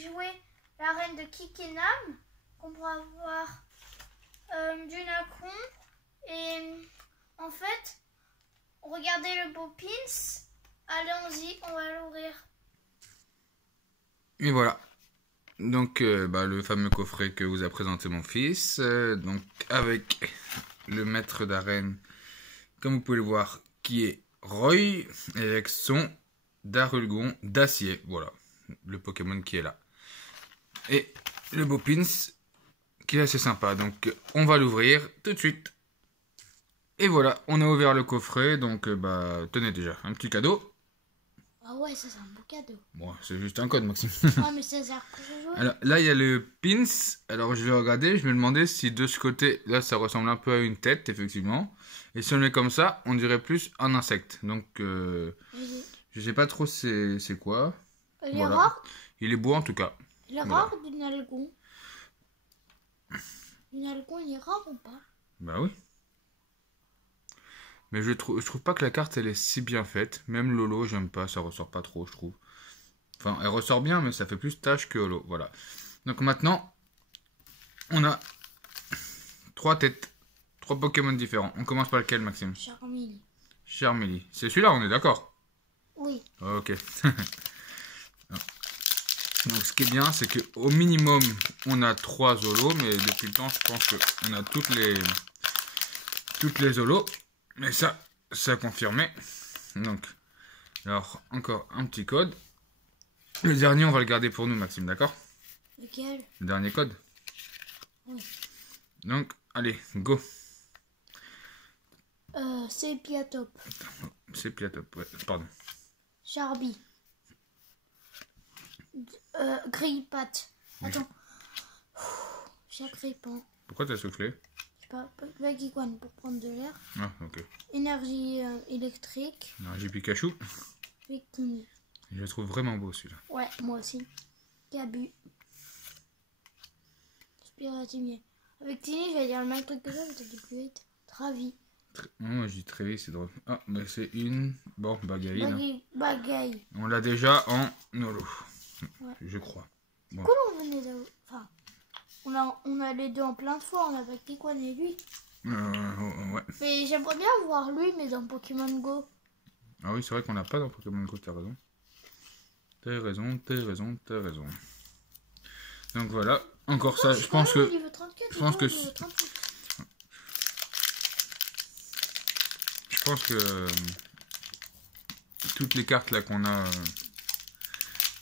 jouer la reine de Kikenam, qu'on pourra avoir du Nacon. Et en fait, regardez le beau pins. Allons-y, on va l'ouvrir. Et voilà. Donc, le fameux coffret que vous a présenté mon fils. Donc, avec le maître d'arène, comme vous pouvez le voir, qui est Roy, et avec son Darulgon d'acier. Voilà, le Pokémon qui est là. Et le beau pins, qui est assez sympa. Donc, on va l'ouvrir tout de suite. Et voilà, on a ouvert le coffret. Donc, tenez déjà, un petit cadeau. Ah ouais, ça c'est un beau cadeau. Bon, c'est juste un code, Maxime. Ouais, mais ça sert pour jouer. Alors, là, il y a le pins. Alors, je vais regarder. Je me demandais si de ce côté, là, ça ressemble un peu à une tête, effectivement. Et si on le met comme ça, on dirait plus un insecte. Donc, je sais pas trop c'est quoi. Il est rare. Il est beau, en tout cas. Il est rare du Nalgon. Le Nalgon, il est rare ou pas? Bah oui. Mais je trouve pas que la carte, elle est si bien faite. Même Lolo, j'aime pas. Ça ressort pas trop, je trouve. Enfin, elle ressort bien, mais ça fait plus tache que Holo. Voilà. Donc maintenant, on a 3 têtes. 3 Pokémon différents. On commence par lequel, Maxime? Charmeleon. Charmeleon. C'est celui-là, on est d'accord? Oui. Ok. Donc ce qui est bien, c'est qu'au minimum, on a 3 Zolos. Mais depuis le temps, je pense qu'on a toutes les Zolos. Mais ça a confirmé. Donc, alors, encore un petit code. Le dernier, on va le garder pour nous, Maxime, d'accord? Lequel? Le dernier code. Oui. Donc, allez, go. C'est Piatop. C'est Piatop, ouais, pardon. Charby. Grille-Pat. Attends. Chagrippant. Pourquoi t'as soufflé? Je sais pas. Vaguiguane pour prendre de l'air. Ah, ok. Énergie électrique. Alors, j'ai Pikachu. Victini. Je le trouve vraiment beau, celui-là. Ouais, moi aussi. Cabu. Spiratimier. Avec Tini, je vais dire le même truc que ça, mais t'as dit plus vite. Travi. Moi, je dis très vite, c'est drôle. Ah, bah c'est une... Bon, Bagaille. Bagaille. On l'a déjà en holo. Ouais. Je crois. Bon. Cool, on venait de... Enfin, on a les deux en plein de fois, on a Vaguiguane et lui. Ouais. Mais j'aimerais bien voir lui, mais dans Pokémon Go. Ah oui, c'est vrai qu'on n'a pas dans Pokémon Go, t'as raison. T'as raison. Donc voilà, encore ça, je pense que... Je pense que toutes les cartes là qu'on a,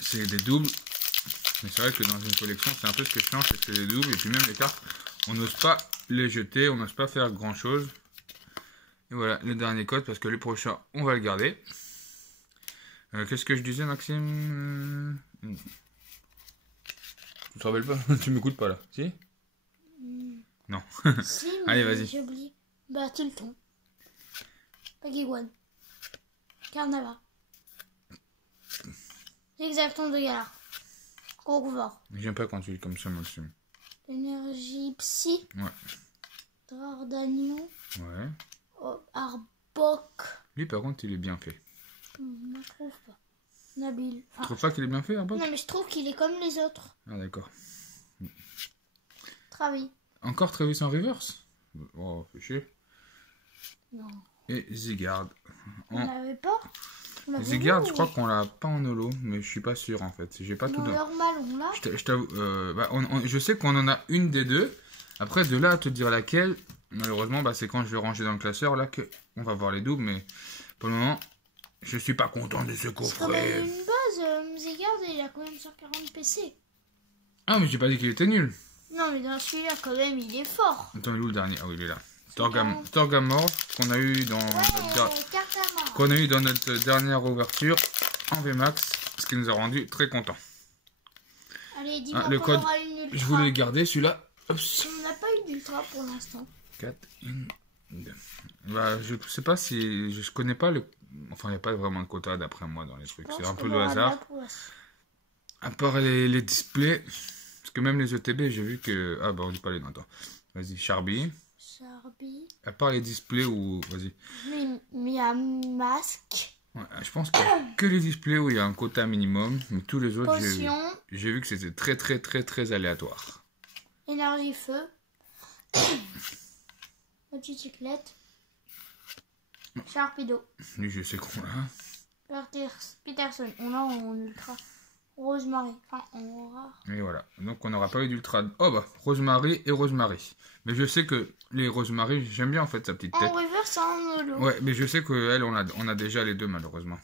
c'est des doubles. Mais c'est vrai que dans une collection, c'est un peu ce que je change, c'est que c'est des doubles. Et puis même les cartes, on n'ose pas les jeter, on n'ose pas faire grand chose. Et voilà, le dernier code, parce que le prochain, on va le garder. Qu'est-ce que je disais, Maxime? Tu te rappelles pas? Tu m'écoutes pas là? Si? Non. Si, allez, vas-y. J'ai oublié. Bah, Tilton. Vaguiguane. Carnava. Exactement de Galar. Gros J'aime pas quand tu dis comme ça, Maxime. Énergie Psy. Ouais. Dardagnon. Ouais. Arbok. Lui, par contre, il est bien fait. Je trouve pas. Nabil. Tu trouves pas qu'il est bien fait, Arbok? Non, mais je trouve qu'il est comme les autres. Ah, d'accord. Travi. Encore Travis en reverse? Oh, fait chier. Non. Et Zygarde. On n'avait pas? Zygarde, je crois qu'on l'a pas en holo, mais je suis pas sûr en fait. J'ai pas tout dans... normal, on l'a. Je sais qu'on en a une des deux. Après, de là à te dire laquelle, malheureusement, c'est quand je vais ranger dans le classeur là que on va voir les doubles. Mais pour le moment, je suis pas content de ce coffret. C'est quand même une base. Zygarde, il a quand même 140 PC. Ah, mais j'ai pas dit qu'il était nul. Non, mais dans celui-là, quand même, il est fort. Attends, il est où le dernier? Ah oui, il est là. Torgamorph qu'on a eu dans notre dernière ouverture en VMAX, ce qui nous a rendu très contents. Allez, dis-moi le code, aura une ultra. Je voulais le garder celui-là. On n'a pas eu d'ultra pour l'instant. 4 je sais pas si je connais pas le. Enfin, il n'y a pas vraiment de quota d'après moi dans les trucs. C'est un peu le hasard. À part les displays, parce que même les ETB, j'ai vu que. Ah bah on dit pas les noms. Attends. Vas-y, Charby. Charby. À part les displays ou... Vas-y. Mais il y a Masque. Ouais, je pense qu'il y a que les displays où il y a un quota minimum, mais tous les autres, Potion, j'ai vu que c'était très aléatoire. énergie feu, motocyclette, Sharpedo, Lui, je sais qu'on l'a. Peterson, on a en ultra, Rosemary, enfin en rare. Et voilà. Donc, on n'aura pas eu d'ultra. Oh bah, Rosemary et Rosemary. Mais je sais que les Rosemary, j'aime bien en fait sa petite tête. En reverse, c'est en holo. Ouais, mais je sais qu'elle, on a déjà les deux malheureusement.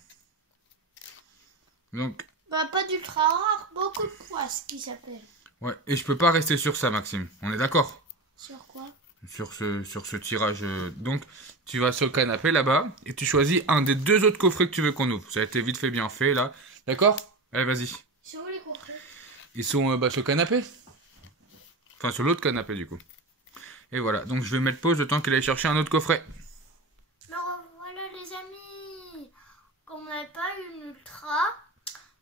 Donc, Bah, pas d'ultra rare, beaucoup de poisses qui s'appellent. ouais. Et je peux pas rester sur ça, Maxime. On est d'accord? Sur quoi? Sur ce tirage. Donc, tu vas sur le canapé là-bas et tu choisis un des deux autres coffrets que tu veux qu'on ouvre. Ça a été vite fait, bien fait là. D'accord? Allez, vas-y. Sur où les coffrets? Ils sont sur le canapé. Enfin, sur l'autre canapé du coup. Et voilà. Donc, je vais mettre pause le temps qu'il aille chercher un autre coffret. Alors voilà les amis. Comme on n'avait pas eu une ultra,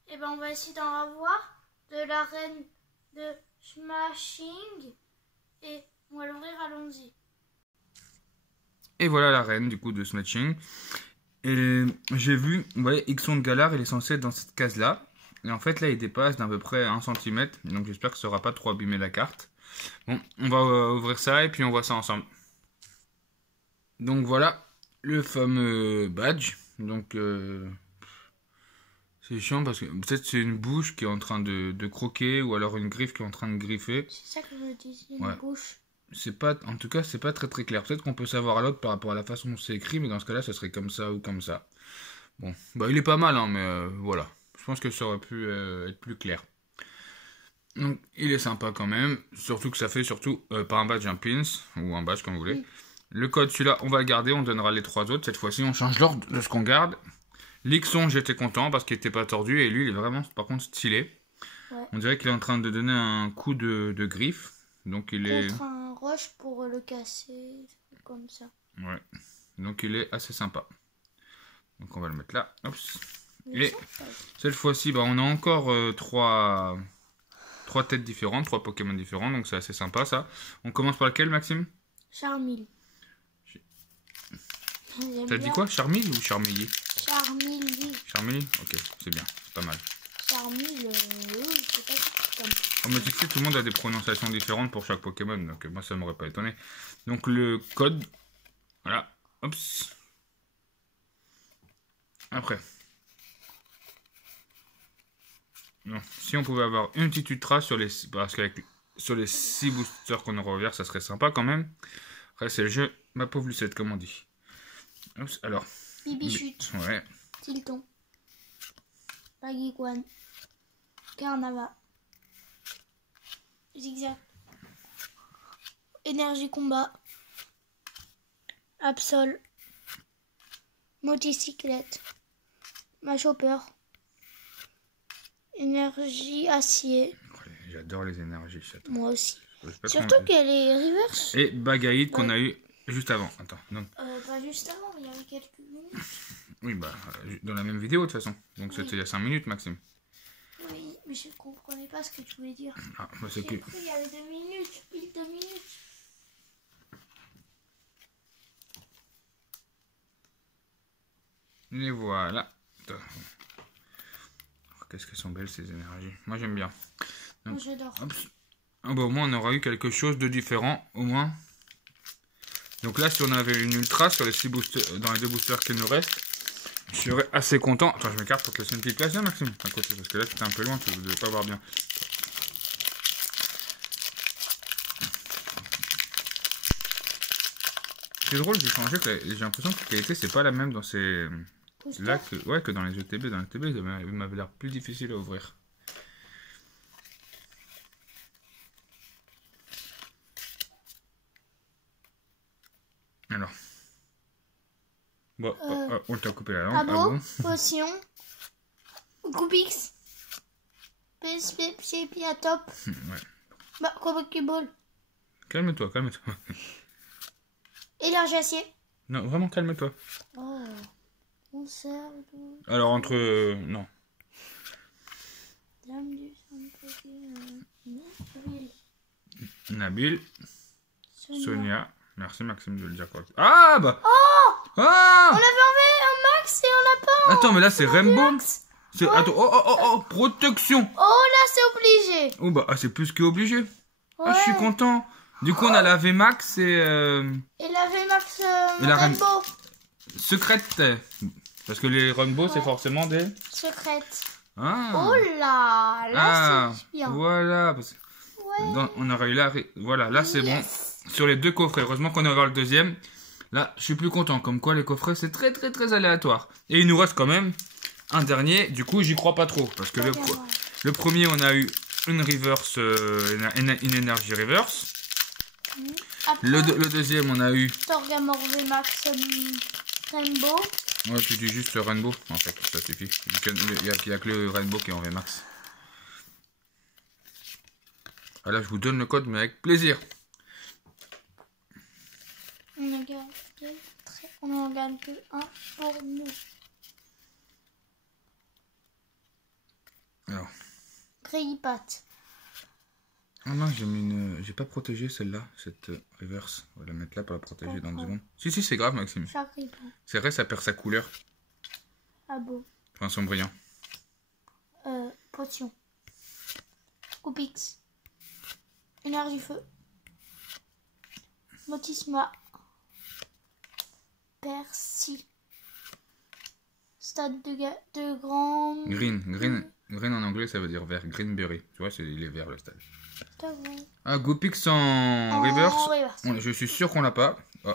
et ben on va essayer d'en avoir de la reine de Smashing. Et on va l'ouvrir, allons-y. Et voilà la reine du coup de Snatching. Et j'ai vu, vous voyez, Ixon de Galar, il est censé être dans cette case-là. Et en fait, là, il dépasse d'à peu près 1 cm. Donc j'espère que ça aura pas trop abîmé la carte. Bon, on va ouvrir ça et puis on voit ça ensemble. Donc voilà, le fameux badge. Donc c'est chiant parce que peut-être c'est une bouche qui est en train de croquer ou alors une griffe qui est en train de griffer. C'est ça que je me dis, une Ouais. bouche. C'est pas, en tout cas, c'est pas très clair. Peut-être qu'on peut savoir à l'autre par rapport à la façon dont c'est écrit, mais dans ce cas-là, ça serait comme ça ou comme ça. Bon, bah il est pas mal, hein, mais voilà. Je pense que ça aurait pu être plus clair. Donc, il est sympa quand même. Surtout que ça fait surtout pas un badge, un pins, ou un badge comme vous voulez. Oui. Le code, celui-là, on va le garder, on donnera les 3 autres. Cette fois-ci, on change l'ordre de ce qu'on garde. L'Ixon, j'étais content parce qu'il était pas tordu, et lui, il est vraiment, par contre, stylé. Ouais. On dirait qu'il est en train de donner un coup de griffe. Donc, il est... Contre un roche pour le casser, comme ça. Ouais. Donc il est assez sympa. Donc on va le mettre là. Hop. Mais Et ça, cette fois-ci, bah, on a encore trois têtes différentes, 3 Pokémon différents. Donc c'est assez sympa ça. On commence par lequel, Maxime? Charmille. T'as dit quoi? Charmille ou Charmilly? Charmille. Charmilly? Ok, c'est bien. C'est pas mal. Charmille, c'est pas comme. Oh, mais tu sais, tout le monde a des prononciations différentes pour chaque Pokémon. Donc moi, ça m'aurait pas étonné. Donc le code. Voilà. Hop. Après. Non. Si on pouvait avoir une petite ultra sur les... Parce qu'avec sur les 6 boosters qu'on aura ouvert, ça serait sympa quand même. Après, c'est le jeu, ma pauvre Lucette, comme on dit. Oups, alors. Bibichute. Ouais. Tilton. Pagiguan. Carnava. Zigzag. Énergie combat. Absol. Motocyclette. Machopper. Énergie acier. Ouais, j'adore les énergies, chaton. Moi aussi. J'espère Surtout qu'on- qu'elle est reverse. Et Bagaïd qu'on a eu juste avant. Attends. Donc, Pas juste avant, il y avait quelques minutes. oui, bah, dans la même vidéo de toute façon. Donc Oui. c'était il y a 5 minutes, Maxime. Oui, mais je ne comprenais pas ce que tu voulais dire. Ah, bah, c'est que... J'ai cru il y avait 2 minutes. Pile 2 minutes. Et voilà. Attends. Oh, qu'est-ce qu'elles sont belles ces énergies. Moi j'aime bien. Moi j'adore. Hop. Ah bah, au moins on aura eu quelque chose de différent, au moins. Donc là, si on avait une ultra sur les 6 boosters, dans les 2 boosters qui nous restent, je serais assez content. Attends, je m'écarte pour te laisser une petite place, bien, Maxime, à côté, parce que là, tu es un peu loin, tu ne devais pas voir bien. C'est drôle, j'ai changé, j'ai l'impression que la qualité, c'est pas la même dans ces... Là, que dans les ETB. Dans les ETB, ils m'avaient l'air plus difficile à ouvrir. Alors. Bon, on t'a coupé la langue. Abo, potion, Goubix, PSP, PSP à top. Ouais. Bah, quoi, Pokéball. Calme-toi, calme-toi. Énergie acier. Non, vraiment, calme-toi. Oh, conserve. Alors, entre... non. Dame du sang, Nabil, Sonia. Merci, Maxime, de le dire correctement. Ah, bah. Oh, Ah, on avait enlevé un max et on n'a Attends, mais là c'est Rainbow. Max. C'est... Ouais. Attends, oh, protection. Oh là, c'est obligé. Oh bah, c'est plus qu'obligé. Ouais. Ah, je suis content. Du coup, on a la VMAX et Et la VMAX Et la Rainbow. secrète. Parce que les Rainbow, c'est forcément des... Secrète. Ah, Oh là, là c'est bien. voilà. Parce... Ouais. On aurait eu là... Voilà, là c'est bon. Sur les deux coffrets. Heureusement qu'on a ouvert le deuxième. Là, je suis plus content. Comme quoi, les coffrets, c'est très, très, très aléatoire. Et il nous reste quand même un dernier. Du coup, j'y crois pas trop. Parce que le premier, on a eu une reverse, une énergie reverse. Après, Le deuxième, on a eu... Torgamore VMAX Rainbow. Moi, je dis juste Rainbow, en fait. Ça suffit. Il y a que le Rainbow qui est en VMAX. Ah là, je vous donne le code, mais avec plaisir. On en gagne que un pour nous. Alors. Greypat. Ah non, j'ai pas protégé celle-là, cette reverse. On va la mettre là pour la protéger dans 2 secondes. Si, c'est grave, Maxime. C'est vrai, ça perd sa couleur. Ah bon. Enfin, son brillant. Potion. Coupix. Énergie feu. Motisma. Persil. Stade de grand... Green en anglais, ça veut dire vert. Greenberry. Tu vois, il est vert le stade. Bon. Ah, Goopix en reverse. reverse. Je suis sûr qu'on l'a pas. Oh.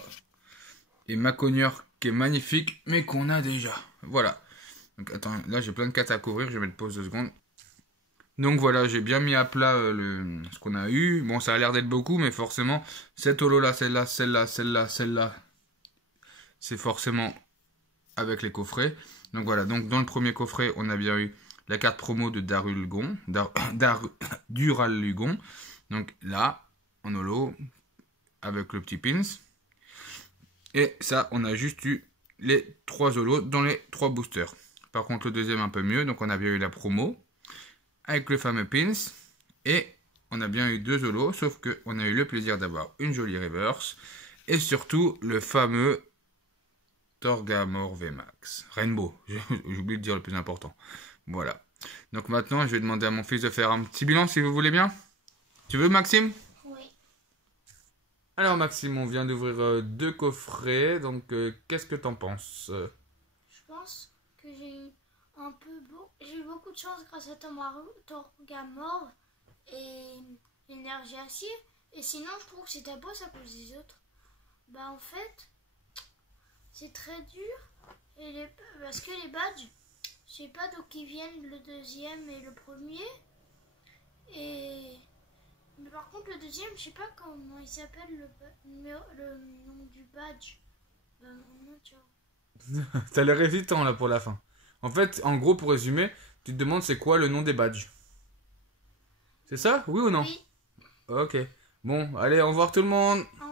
Et Maconieur qui est magnifique, mais qu'on a déjà. Voilà. Donc attends, là j'ai plein de cartes à couvrir. Je vais mettre pause 2 secondes. Donc voilà, j'ai bien mis à plat ce qu'on a eu. Bon, ça a l'air d'être beaucoup, mais forcément, cette holo là, celle-là, celle-là, celle-là, celle-là, c'est forcément avec les coffrets. Donc voilà, donc dans le premier coffret, on a bien eu la carte promo de Duralugon. Donc là, en holo, avec le petit pins. Et ça, on a juste eu les 3 holos dans les 3 boosters. Par contre, le deuxième un peu mieux. Donc on a bien eu la promo avec le fameux pins. Et on a bien eu 2 holos, sauf qu'on a eu le plaisir d'avoir une jolie reverse. Et surtout, le fameux Torgamore VMAX. Rainbow, j'ai oublié de dire le plus important. Voilà. Donc maintenant, je vais demander à mon fils de faire un petit bilan, si vous voulez bien. Tu veux, Maxime? Oui. Alors, Maxime, on vient d'ouvrir 2 coffrets. Donc, qu'est-ce que t'en penses? Je pense que j'ai eu j'ai eu beaucoup de chance grâce à Torgamore et l'énergie acier. Et sinon, je trouve que c'était beau à cause des autres. Bah, en fait, c'est très dur. Parce que les badges, je sais pas d'où ils viennent, le deuxième et le premier. Mais par contre, le deuxième, je sais pas comment il s'appelle le nom du badge. Bah, non, ciao. T'as l'air hésitant là pour la fin. En fait, en gros, pour résumer, tu te demandes c'est quoi le nom des badges. C'est ça? Oui ou non? Oui. Ok. Bon, allez, au revoir tout le monde. Au